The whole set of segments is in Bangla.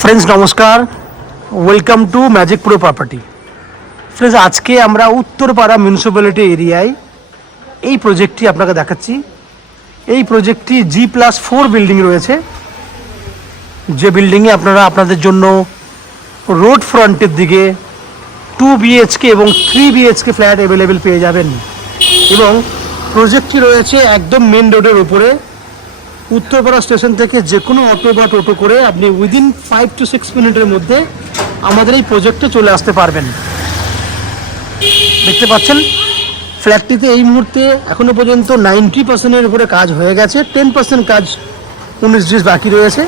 फ्रेंड्स नमस्कार, welcome to magic pro property. Friends आज के আমরা উত্তরপাড়া মিউনিসিপ্যালিটি এরিয়ায় এই প্রজেক্টটি আপনাকে দেখাচ্ছি। এই প্রজেক্টটি G+4 বিল্ডিং রয়েছে, যে বিল্ডিংয়ে আপনারা আপনাদের জন্য রোড ফ্রন্টের দিকে 2 BHK এবং 3 BHK ফ্ল্যাট অ্যাভেলেবেল পেয়ে যাবেন। এবং প্রজেক্টটি রয়েছে একদম মেন রোডের উপরে। উত্তরপাড়া স্টেশন থেকে যে কোনো অটো বা টোটো করে আপনি উইদিন 5 to 6 মিনিটের মধ্যে আমাদের এই প্রজেক্টে চলে আসতে পারবেন। দেখতে পাচ্ছেন ফ্ল্যাটটিতে এই মুহূর্তে এখনও পর্যন্ত 90%-এর উপরে কাজ হয়ে গেছে, 10% কাজ 19-20 বাকি রয়েছে।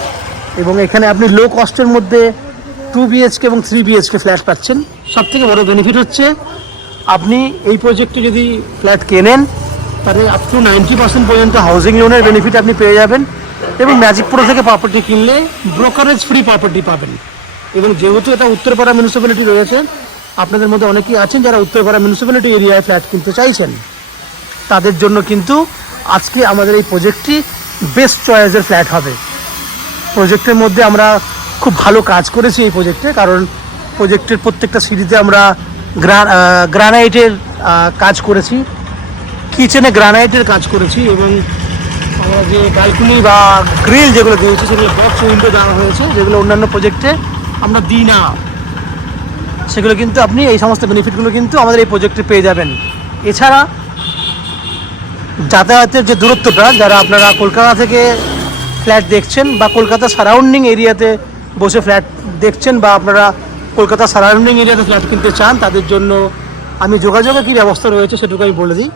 এবং এখানে আপনি লো কস্টের মধ্যে 2 BHK এবং 3 BHK ফ্ল্যাট পাচ্ছেন। সবথেকে বড় বেনিফিট হচ্ছে আপনি এই প্রজেক্টে যদি ফ্ল্যাট কেনেন তাহলে আপ টু 90% পর্যন্ত হাউজিং লোনের বেনিফিট আপনি পেয়ে যাবেন। এবং ম্যাজিক প্রো থেকে প্রপার্টি কিনলে ব্রোকারেজ ফ্রি প্রপার্টি পাবেন। এবং যেহেতু এটা উত্তরপাড়া মিউনিসিপ্যালিটি রয়েছে, আপনাদের মধ্যে অনেকেই আছেন যারা উত্তরপাড়া মিউনিসিপ্যালিটি এরিয়ায় ফ্ল্যাট কিনতে চাইছেন, তাদের জন্য কিন্তু আজকে আমাদের এই প্রজেক্টটি বেস্ট চয়েসের ফ্ল্যাট হবে। প্রজেক্টের মধ্যে আমরা খুব ভালো কাজ করেছি এই প্রজেক্টে, কারণ প্রজেক্টের প্রত্যেকটা সিঁড়িতে আমরা গ্রানাইটের কাজ করেছি, কিচেনে গ্রানাইটের কাজ করেছি। এবং আমরা যে ব্যালকনি বা গ্রিল যেগুলো দিয়েছি সেগুলো বক্স উইন্ডো দেওয়া হয়েছে, যেগুলো অন্যান্য প্রজেক্টে আমরা দিই না। সেগুলো কিন্তু আপনি এই সমস্ত বেনিফিটগুলো কিন্তু আমাদের এই প্রজেক্টে পেয়ে যাবেন। এছাড়া যাতায়াতের যে দূরত্বটা, যারা আপনারা কলকাতা থেকে ফ্ল্যাট দেখছেন বা কলকাতা সারাউন্ডিং এরিয়াতে বসে ফ্ল্যাট দেখছেন, বা আপনারা কলকাতা সারাউন্ডিং এরিয়াতে ফ্ল্যাট কিনতে চান, তাদের জন্য আমি যোগাযোগের কী ব্যবস্থা রয়েছে সেটুকু আমি বলে দিই।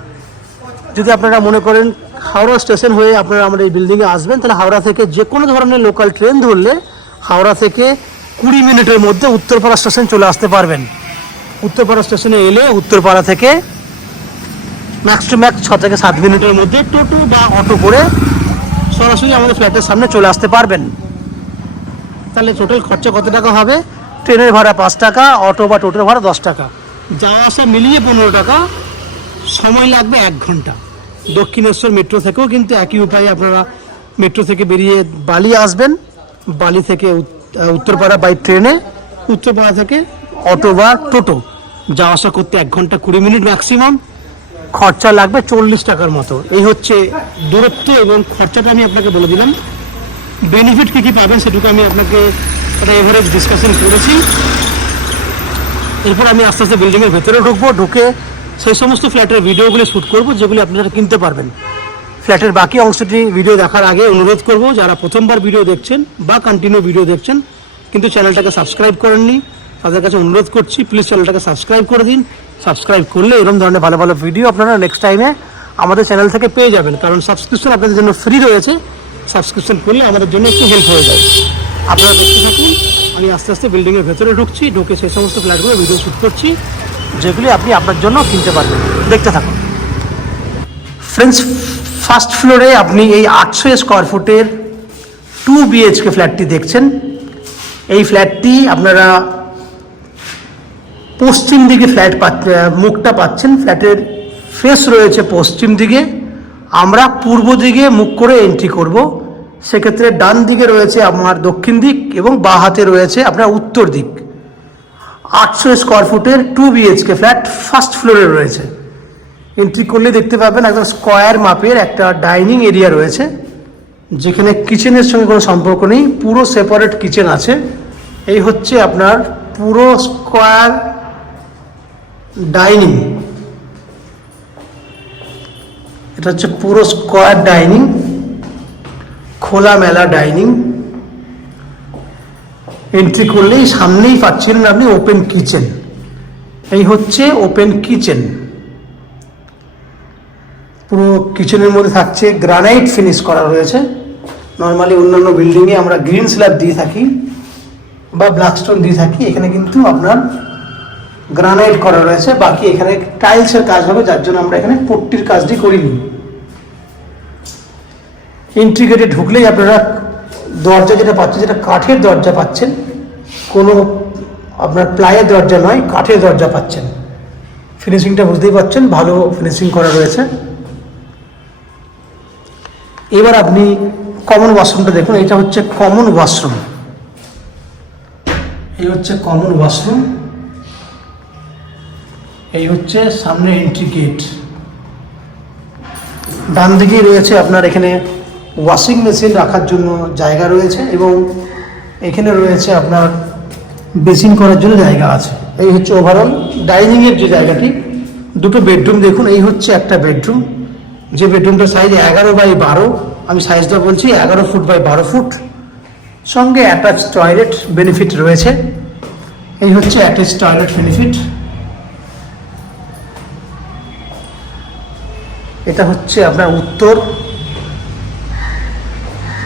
যদি আপনারা মনে করেন হাওড়া স্টেশন হয়ে আপনারা আমাদের এই বিল্ডিংয়ে আসবেন, তাহলে হাওড়া থেকে যে কোনো ধরনের লোকাল ট্রেন ধরলে হাওড়া থেকে 20 মিনিটের মধ্যে উত্তরপাড়া স্টেশন চলে আসতে পারবেন। উত্তরপাড়া স্টেশনে এলে উত্তরপাড়া থেকে ম্যাক্স টু ম্যাক্স 6 থেকে 7 মিনিটের মধ্যে টোটো বা অটো করে সরাসরি আমাদের ফ্ল্যাটের সামনে চলে আসতে পারবেন। তাহলে টোটাল খরচা কত টাকা হবে? ট্রেনের ভাড়া 5 টাকা, অটো বা টোটোর ভাড়া 10 টাকা, যাওয়া আসা মিলিয়ে 15 টাকা, সময় লাগবে 1 ঘন্টা। দক্ষিণেশ্বর মেট্রো থেকেও কিন্তু একই উপায়ে আপনারা মেট্রো থেকে বেরিয়ে বালি আসবেন, বালি থেকে উত্তরপাড়া বাই ট্রেনে, উত্তরপাড়া থেকে অটো বা টোটো যাওয়া আসা করতে 1 ঘন্টা 20 মিনিট ম্যাক্সিমাম, খরচা লাগবে 40 টাকার মতো। এই হচ্ছে দূরত্ব এবং খরচাটা আমি আপনাকে বলে দিলাম। বেনিফিট কী কী পাবেন সেটুকু আমি আপনাকে একটা এভারেজ ডিসকাশন করেছি। এরপর আমি আস্তে আস্তে বিল্ডিংয়ের ভেতরে ঢুকে সেই সমস্ত ফ্ল্যাটের ভিডিওগুলো শ্যুট করব, যেগুলি আপনারা কিনতে পারবেন। ফ্ল্যাটের বাকি অংশটি ভিডিও দেখার আগে অনুরোধ করব, যারা প্রথমবার ভিডিও দেখছেন বা কন্টিনিউ ভিডিও দেখছেন কিন্তু চ্যানেলটাকে সাবস্ক্রাইব করেননি, তাদের কাছে অনুরোধ করছি প্লিজ চ্যানেলটাকে সাবস্ক্রাইব করে দিন। সাবস্ক্রাইব করলে এরকম ধরনের ভালো ভালো ভিডিও আপনারা নেক্সট টাইমে আমাদের চ্যানেল থেকে পেয়ে যাবেন। কারণ সাবস্ক্রিপশন আপনাদের জন্য ফ্রি রয়েছে, সাবস্ক্রিপশন করলে আমাদের জন্য একটু হেল্প হয়ে যায়। আপনারা দেখতে থাকুন, আমি আস্তে আস্তে বিল্ডিংয়ের ভেতরে ঢুকে সেই সমস্ত ফ্ল্যাটগুলো ভিডিও শ্যুট করছি, যেগুলি আপনি আপনার জন্য কিনতে পারবেন। দেখতে থাকুন। ফ্রেন্ডস, ফার্স্ট ফ্লোরে আপনি এই 800 স্কোয়ার ফুটের 2 BHK ফ্ল্যাটটি দেখছেন। এই ফ্ল্যাটটি আপনারা পশ্চিম দিকে মুখটা পাচ্ছেন। ফ্ল্যাটের ফেস রয়েছে পশ্চিম দিকে, আমরা পূর্ব দিকে মুখ করে এন্ট্রি করব। সেক্ষেত্রে ডান দিকে রয়েছে আমার দক্ষিণ দিক এবং বাঁ হাতে রয়েছে আপনার উত্তর দিক। 800 স্কোয়ার ফুটের 2 BHK ফ্ল্যাট ফার্স্ট ফ্লোরে রয়েছে। এন্ট্রি করলে দেখতে পাবেন একদম স্কোয়ার মাপের একটা ডাইনিং এরিয়া রয়েছে, যেখানে কিচেনের সঙ্গে কোনো সম্পর্ক নেই, পুরো সেপারেট কিচেন আছে। এই হচ্ছে আপনার পুরো স্কোয়ার ডাইনিং। এটা হচ্ছে পুরো স্কোয়ার ডাইনিং, খোলামেলা ডাইনিং। এন্ট্রি করলেই সামনেই পাচ্ছেন আপনি ওপেন কিচেন। এই হচ্ছে ওপেন কিচেন। পুরো কিচেনের মধ্যে থাকছে গ্রানাইট ফিনিশ করা রয়েছে। নর্মালি অন্যান্য বিল্ডিংয়ে আমরা গ্রিন স্ল্যাব দিয়ে থাকি বা ব্ল্যাকস্টোন দিয়ে থাকি, এখানে কিন্তু আপনার গ্রানাইট করা রয়েছে। বাকি এখানে টাইলসের কাজ হবে, যার জন্য আমরা এখানে পট্টির কাজটি করিনি। এন্ট্রি গেটে ঢুকলেই আপনারা দরজা যেটা পাচ্ছেন, যেটা কাঠের দরজা পাচ্ছেন, কোনো আপনার প্লাইয়ের দরজা নয়, কাঠের দরজা পাচ্ছেন। ফিনিশিংটা বুঝতেই পাচ্ছেন, ভালো ফিনিশিং করা রয়েছে। এবার আপনি কমন ওয়াশরুমটা দেখুন। এটা হচ্ছে কমন ওয়াশরুম। এই হচ্ছে কমন ওয়াশরুম, এই হচ্ছে সামনে এন্ট্রি গেট। ডান দিকেই রয়েছে আপনার এখানে ওয়াশিং মেশিন রাখার জন্য জায়গা রয়েছে এবং এখানে রয়েছে আপনার বেসিন করার জন্য জায়গা আছে। এই হচ্ছে ওভারঅল ডাইনিংয়ের যে জায়গাটি। দুটো বেডরুম দেখুন, এই হচ্ছে একটা বেডরুম, যে বেডরুমটার সাইজ 11x12, আমি সাইজটা বলছি 11 ফুট বাই 12 ফুট, সঙ্গে অ্যাটাচ টয়লেট বেনিফিট রয়েছে। এই হচ্ছে অ্যাটাচ টয়লেট বেনিফিট। এটা হচ্ছে আপনার উত্তর,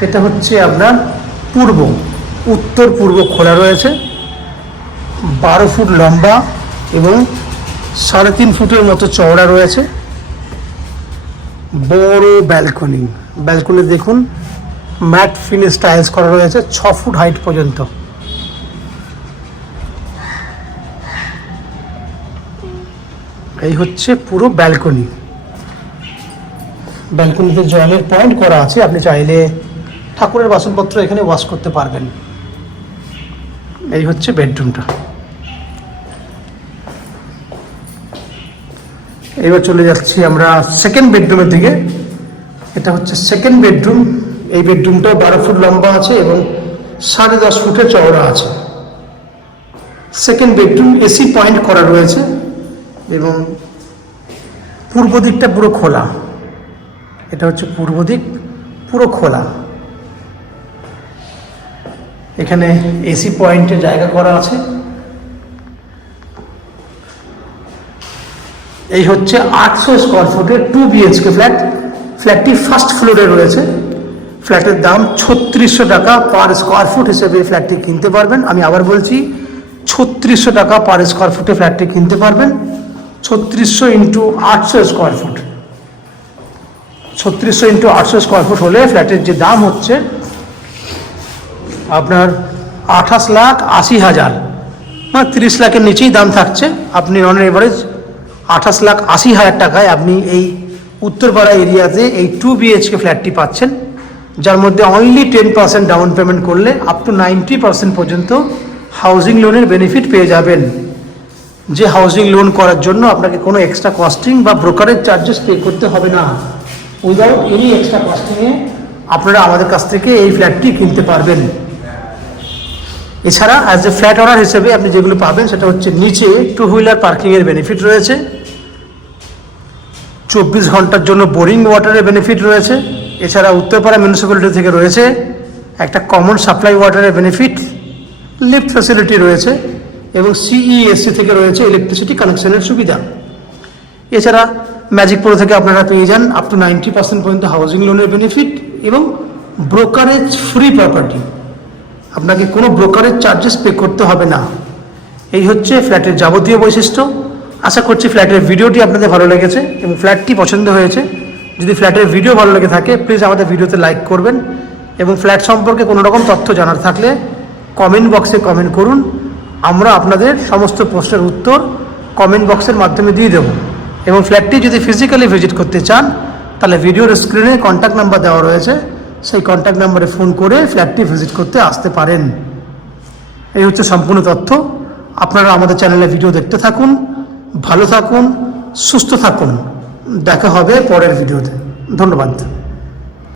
এটা হচ্ছে আপনার পূর্ব। উত্তর পূর্ব খোলা রয়েছে, 12 ফুট লম্বা এবং 3.5 ফুটের মতো চওড়া রয়েছে। বড় ব্যালকনি, ব্যালকনি দেখুন ম্যাট ফিনিশ টাইলস করা রয়েছে 6 ফুট হাইট পর্যন্ত। এই হচ্ছে পুরো ব্যালকনি। ব্যালকনিতে জলের পয়েন্ট করা আছে, আপনি চাইলে ঠাকুরের বাসনপত্র এখানে ওয়াশ করতে পারবেন। এই হচ্ছে বেডরুমটা। এবার চলে যাচ্ছি আমরা সেকেন্ড বেডরুমের দিকে। এটা হচ্ছে সেকেন্ড বেডরুম। এই বেডরুমটা 12 ফুট লম্বা আছে এবং 10.5 ফুটের চওড়া আছে। সেকেন্ড বেডরুম এসি পয়েন্ট করা রয়েছে এবং পূর্ব দিকটা পুরো খোলা। এটা হচ্ছে পূর্ব দিক, পুরো খোলা। এখানে এসি পয়েন্টে জায়গা করা আছে। এই হচ্ছে 800 স্কোয়ার ফুটের 2 BHK ফ্ল্যাট। ফ্ল্যাটটি ফার্স্ট ফ্লোরে রয়েছে। ফ্ল্যাটের দাম 3600 টাকা পার স্কোয়ার ফুট হিসেবে ফ্ল্যাটটি কিনতে পারবেন। আমি আবার বলছি 3600 টাকা পার স্কোয়ার ফুটে ফ্ল্যাটটি কিনতে পারবেন। 3600 into 800 square foot, 3600 into 800 square foot হলে ফ্ল্যাটের যে দাম হচ্ছে আপনার 28,80,000, মানে 30 লাখের নিচেই দাম থাকছে। আপনি অন এভারেজ 28,80,000 টাকায় আপনি এই উত্তরপাড়া এরিয়াতে এই 2 BHK ফ্ল্যাটটি পাচ্ছেন, যার মধ্যে অনলি 10% ডাউন পেমেন্ট করলে আপ টু 90% পর্যন্ত হাউজিং লোনের বেনিফিট পেয়ে যাবেন। যে হাউজিং লোন করার জন্য আপনাকে কোনো এক্সট্রা কস্টিং বা ব্রোকারেজ চার্জেস পে করতে হবে না। উইদাউট এনি এক্সট্রা কস্টিংয়ে আপনারা আমাদের কাছ থেকে এই ফ্ল্যাটটি কিনতে পারবেন। এছাড়া অ্যাজ এ ফ্ল্যাট ওনার হিসেবে আপনি যেগুলো পাবেন সেটা হচ্ছে নিচে 2 হুইলার পার্কিংয়ের বেনিফিট রয়েছে, 24 ঘন্টার জন্য বোরিং ওয়াটারের বেনিফিট রয়েছে। এছাড়া উত্তরপাড়া মিউনিসিপ্যালিটি থেকে রয়েছে একটা কমন সাপ্লাই ওয়াটারের বেনিফিট, লিফট ফ্যাসিলিটি রয়েছে এবং CESC থেকে রয়েছে ইলেকট্রিসিটি কানেকশনের সুবিধা। এছাড়া ম্যাজিক প্রো থেকে আপনারা পেয়ে যান আপ টু 90% পর্যন্ত হাউজিং লোনের বেনিফিট এবং ব্রোকারেজ ফ্রি প্রপার্টি। আপনাকে কোনো ব্রোকারেজ চার্জেস পে করতে হবে না। এই হচ্ছে ফ্ল্যাটের যাবতীয় বৈশিষ্ট্য। আশা করছি ফ্ল্যাটের ভিডিওটি আপনাদের ভালো লেগেছে এবং ফ্ল্যাটটি পছন্দ হয়েছে। যদি ফ্ল্যাটের ভিডিও ভালো লেগে থাকে প্লিজ আমাদের ভিডিওতে লাইক করবেন এবং ফ্ল্যাট সম্পর্কে কোনো রকম তথ্য জানার থাকলে কমেন্ট বক্সে কমেন্ট করুন। আমরা আপনাদের সমস্ত প্রশ্নের উত্তর কমেন্ট বক্সের মাধ্যমে দিয়ে দেবো। এবং ফ্ল্যাটটি যদি ফিজিক্যালি ভিজিট করতে চান তাহলে ভিডিওর স্ক্রিনে কন্ট্যাক্ট নাম্বার দেওয়া রয়েছে, সেই কন্ট্যাক্ট নাম্বারে ফোন করে ফ্ল্যাটটি ভিজিট করতে আসতে পারেন। এই হচ্ছে সম্পূর্ণ তথ্য। আপনারা আমাদের চ্যানেলে ভিডিও দেখতে থাকুন, ভালো থাকুন, সুস্থ থাকুন। দেখা হবে পরের ভিডিওতে। ধন্যবাদ।